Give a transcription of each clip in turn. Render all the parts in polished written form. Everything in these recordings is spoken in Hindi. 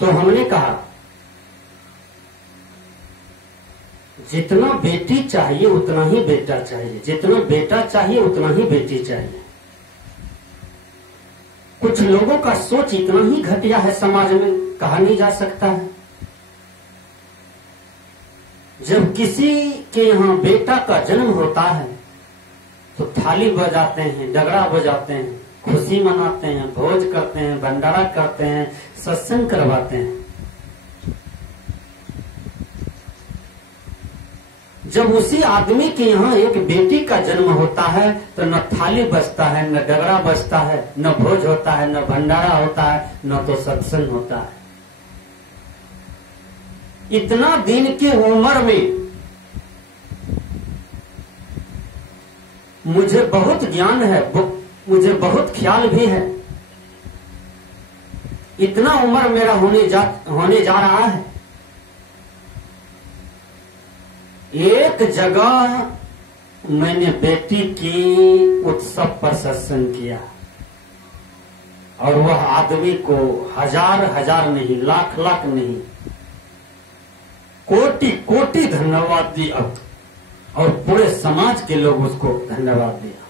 तो हमने कहा जितना बेटी चाहिए उतना ही बेटा चाहिए, जितना बेटा चाहिए उतना ही बेटी चाहिए। कुछ लोगों का सोच इतना ही घटिया है, समाज में कहा नहीं जा सकता है। जब किसी के यहाँ बेटा का जन्म होता है तो थाली बजाते हैं, डगरा बजाते हैं, खुशी मनाते हैं, भोज करते हैं, भंडारा करते हैं, सत्संग करवाते हैं। जब उसी आदमी के यहाँ एक बेटी का जन्म होता है तो न थाली बजता है, न डगरा बजता है, न भोज होता है, न भंडारा होता है, न तो सत्संग होता है। इतना दिन की उम्र में मुझे बहुत ज्ञान है, मुझे बहुत ख्याल भी है। इतना उम्र मेरा होने जा रहा है। एक जगह मैंने बेटी की उत्सव पर सत्संग किया और वह आदमी को हजार नहीं, लाख नहीं, कोटि धन्यवाद दिया और पूरे समाज के लोग उसको धन्यवाद दिया।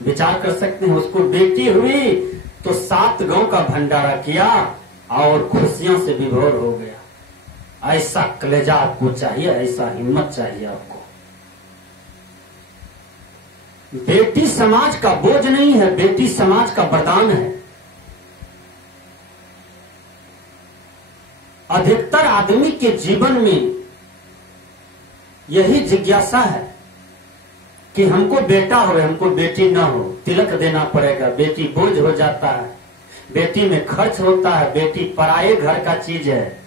विचार कर सकते हैं, उसको बेटी हुई तो 7 गांव का भंडारा किया और खुशियों से विभोर हो गया। ऐसा कलेजा आपको चाहिए, ऐसा हिम्मत चाहिए आपको। बेटी समाज का बोझ नहीं है, बेटी समाज का वरदान है। अधिकतर आदमी के जीवन में यही जिज्ञासा है कि हमको बेटा हो, हमको बेटी ना हो। तिलक देना पड़ेगा, बेटी बोझ हो जाता है, बेटी में खर्च होता है, बेटी पराये घर का चीज है।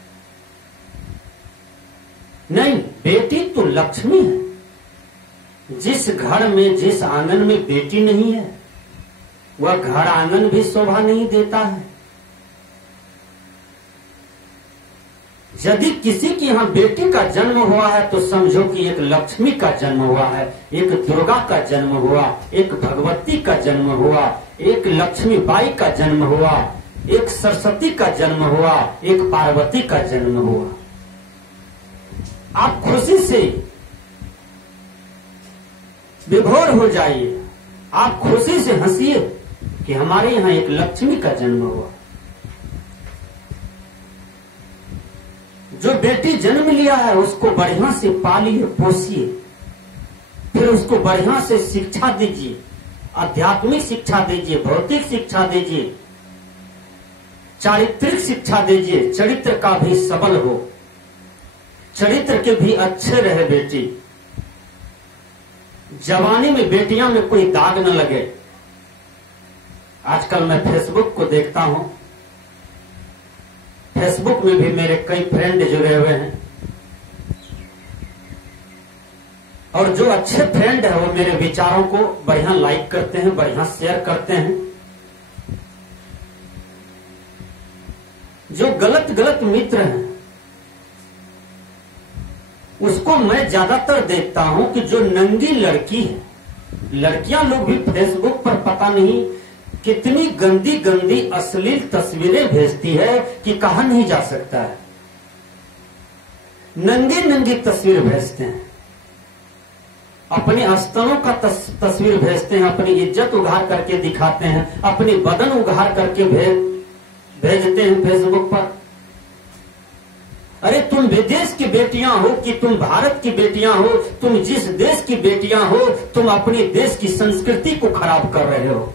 नहीं, बेटी तो लक्ष्मी है। जिस घर में, जिस आंगन में बेटी नहीं है वह घर आंगन भी शोभा नहीं देता है। यदि किसी के यहाँ बेटी का जन्म हुआ है तो समझो कि एक लक्ष्मी का जन्म हुआ है, एक दुर्गा का जन्म हुआ, एक भगवती का जन्म हुआ, एक लक्ष्मी बाई का जन्म हुआ, एक सरस्वती का जन्म हुआ, एक पार्वती का जन्म हुआ। आप खुशी से विभोर हो जाइए, आप खुशी से हंसिए कि हमारे यहाँ एक लक्ष्मी का जन्म हुआ। जो बेटी जन्म लिया है उसको बढ़िया से पालिए, पोसिए, फिर उसको बढ़िया से शिक्षा दीजिए, आध्यात्मिक शिक्षा दीजिए, भौतिक शिक्षा दीजिए, चारित्रिक शिक्षा दीजिए, चरित्र का भी सबल हो, चरित्र के भी अच्छे रहे बेटी। जवानी में बेटियां में कोई दाग न लगे। आजकल मैं फेसबुक को देखता हूं, फेसबुक में भी मेरे कई फ्रेंड जुड़े हुए हैं और जो अच्छे फ्रेंड है वो मेरे विचारों को बढ़िया लाइक करते हैं, बढ़िया शेयर करते हैं। जो गलत मित्र हैं उसको मैं ज्यादातर देखता हूं कि जो नंगी लड़की है, लड़कियां लोग भी फेसबुक पर पता नहीं कितनी गंदी अश्लील तस्वीरें भेजती है कि कहा नहीं जा सकता है। नंगी तस्वीर भेजते हैं, अपने स्तनों का तस्वीर भेजते हैं, अपनी इज्जत उघार करके दिखाते हैं, अपनी बदन उघार करके भेजते हैं फेसबुक पर। अरे तुम विदेश की बेटियां हो कि तुम भारत की बेटियां हो, तुम जिस देश की बेटियां हो, तुम अपने देश की संस्कृति को खराब कर रहे हो।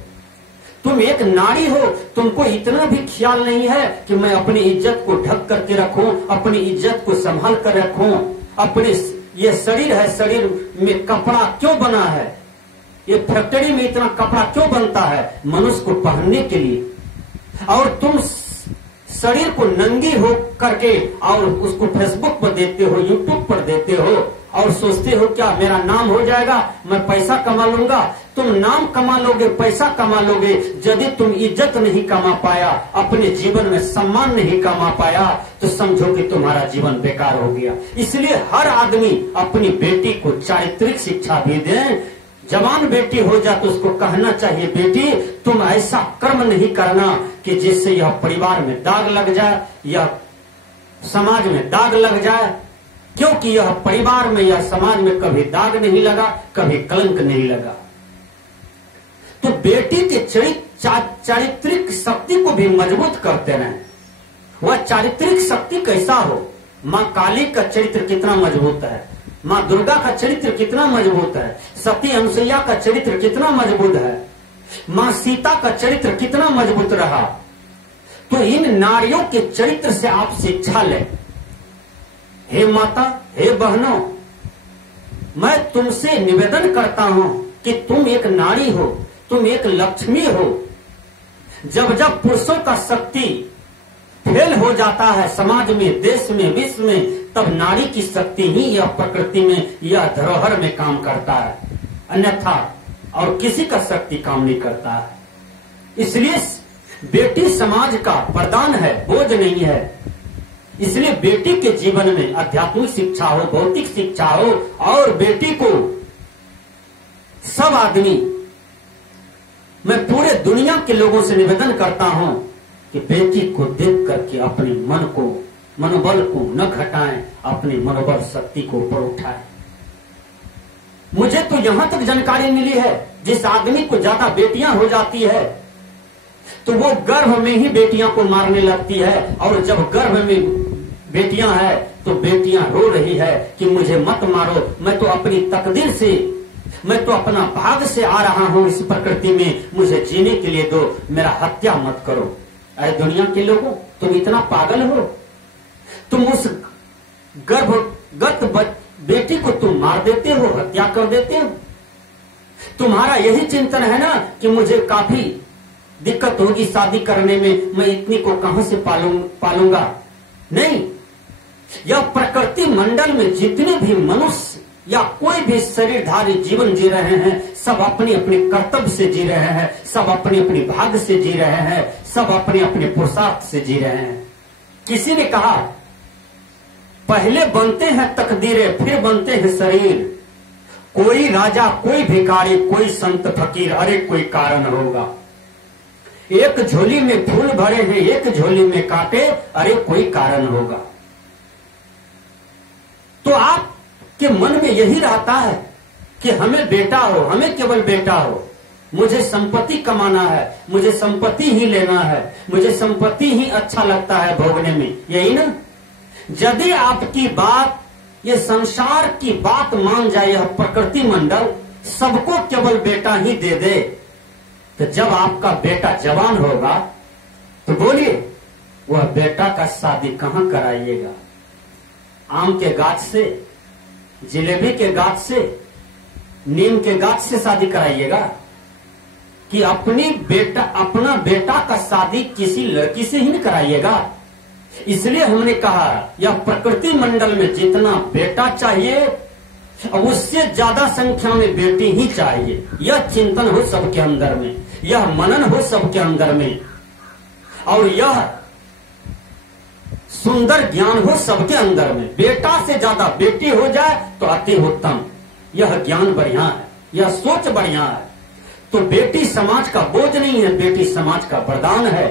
तुम एक नारी हो, तुमको इतना भी ख्याल नहीं है कि मैं अपनी इज्जत को ढक करके रखूं, अपनी इज्जत को संभाल कर रखूं। अपने ये शरीर है, शरीर में कपड़ा क्यों बना है? ये फैक्ट्री में इतना कपड़ा क्यों बनता है? मनुष्य को पहनने के लिए। और तुम शरीर को नंगी हो करके और उसको फेसबुक पर देते हो, यूट्यूब पर देते हो और सोचते हो क्या मेरा नाम हो जाएगा, मैं पैसा कमा लूंगा। तुम नाम कमा लोगे, पैसा कमा लोगे, यदि तुम इज्जत नहीं कमा पाया, अपने जीवन में सम्मान नहीं कमा पाया, तो समझो कि तुम्हारा जीवन बेकार हो गया। इसलिए हर आदमी अपनी बेटी को चारित्रिक शिक्षा भी दे। जवान बेटी हो जाए तो उसको कहना चाहिए, बेटी तुम ऐसा कर्म नहीं करना कि जिससे यह परिवार में दाग लग जाए, यह समाज में दाग लग जाए, क्योंकि यह परिवार में या समाज में कभी दाग नहीं लगा, कभी कलंक नहीं लगा। तो बेटी के चारित्रिक शक्ति को भी मजबूत करते रहें। वह चारित्रिक शक्ति कैसा हो? माँ काली का चरित्र कितना मजबूत है, माँ दुर्गा का चरित्र कितना मजबूत है, सती अनुसुईया का चरित्र कितना मजबूत है, माँ सीता का चरित्र कितना मजबूत रहा। तो इन नारियों के चरित्र से आप शिक्षा लें। हे माता, हे बहनों, मैं तुमसे निवेदन करता हूं कि तुम एक नारी हो, तुम एक लक्ष्मी हो। जब जब पुरुषों का शक्ति फेल हो जाता है समाज में, देश में, विश्व में, तब नारी की शक्ति ही यह प्रकृति में, यह धरोहर में काम करता है, अन्यथा और किसी का शक्ति काम नहीं करता है। इसलिए बेटी समाज का वरदान है, बोझ नहीं है। इसलिए बेटी के जीवन में आध्यात्मिक शिक्षा हो, भौतिक शिक्षा हो, और बेटी को सब आदमी, मैं पूरे दुनिया के लोगों से निवेदन करता हूं कि बेटी को देख करके अपने मनोबल को न घटाएं, अपनी मनोबल शक्ति को ऊपर उठाएं। मुझे तो यहां तक जानकारी मिली है, जिस आदमी को ज्यादा बेटियां हो जाती है तो वो गर्भ में ही बेटियां को मारने लगती है, और जब गर्भ में बेटियां है तो बेटियां रो रही है कि मुझे मत मारो, मैं तो अपनी तकदीर से, मैं तो अपना भाग से आ रहा हूं इस प्रकृति में, मुझे जीने के लिए दो, मेरा हत्या मत करो। अरे दुनिया के लोगों, तुम इतना पागल हो? तुम उस गर्भगत बेटी को तुम मार देते हो, हत्या कर देते हो। तुम्हारा यही चिंतन है ना कि मुझे काफी दिक्कत होगी शादी करने में, मैं इतनी को कहां से पालूंगा। नहीं, यह प्रकृति मंडल में जितने भी मनुष्य या कोई भी शरीरधारी जीवन जी रहे हैं, सब अपने अपने कर्तव्य से जी रहे हैं, सब अपने अपने भाग्य से जी रहे हैं, सब अपने अपने पुरुषार्थ से जी रहे हैं। किसी ने कहा, पहले बनते हैं तकदीरें, फिर बनते हैं शरीर। कोई राजा, कोई भिखारी, कोई संत फकीर, अरे कोई कारण होगा। एक झोली में फूल भरे हैं, एक झोली में कांटे, अरे कोई कारण होगा। तो आपके मन में यही रहता है कि हमें बेटा हो, हमें केवल बेटा हो, मुझे संपत्ति कमाना है, मुझे संपत्ति ही लेना है, मुझे संपत्ति ही अच्छा लगता है भोगने में, यही ना। यदि आपकी बात, ये संसार की बात मान जाए, यह प्रकृति मंडल सबको केवल बेटा ही दे दे, तो जब आपका बेटा जवान होगा तो बोलिए, वह बेटा का शादी कहां कराइएगा? आम के गाछ से, जिलेबी के गाछ से, नीम के गाछ से शादी कराइएगा कि अपना बेटा का शादी किसी लड़की से ही नहीं कराइएगा? इसलिए हमने कहा, यह प्रकृति मंडल में जितना बेटा चाहिए उससे ज्यादा संख्या में बेटी ही चाहिए। यह चिंतन हो सबके अंदर में, यह मनन हो सबके अंदर में, और यह सुंदर ज्ञान हो सबके अंदर में। बेटा से ज्यादा बेटी हो जाए तो अति उत्तम। यह ज्ञान बढ़िया है, यह सोच बढ़िया है। तो बेटी समाज का बोझ नहीं है, बेटी समाज का वरदान है।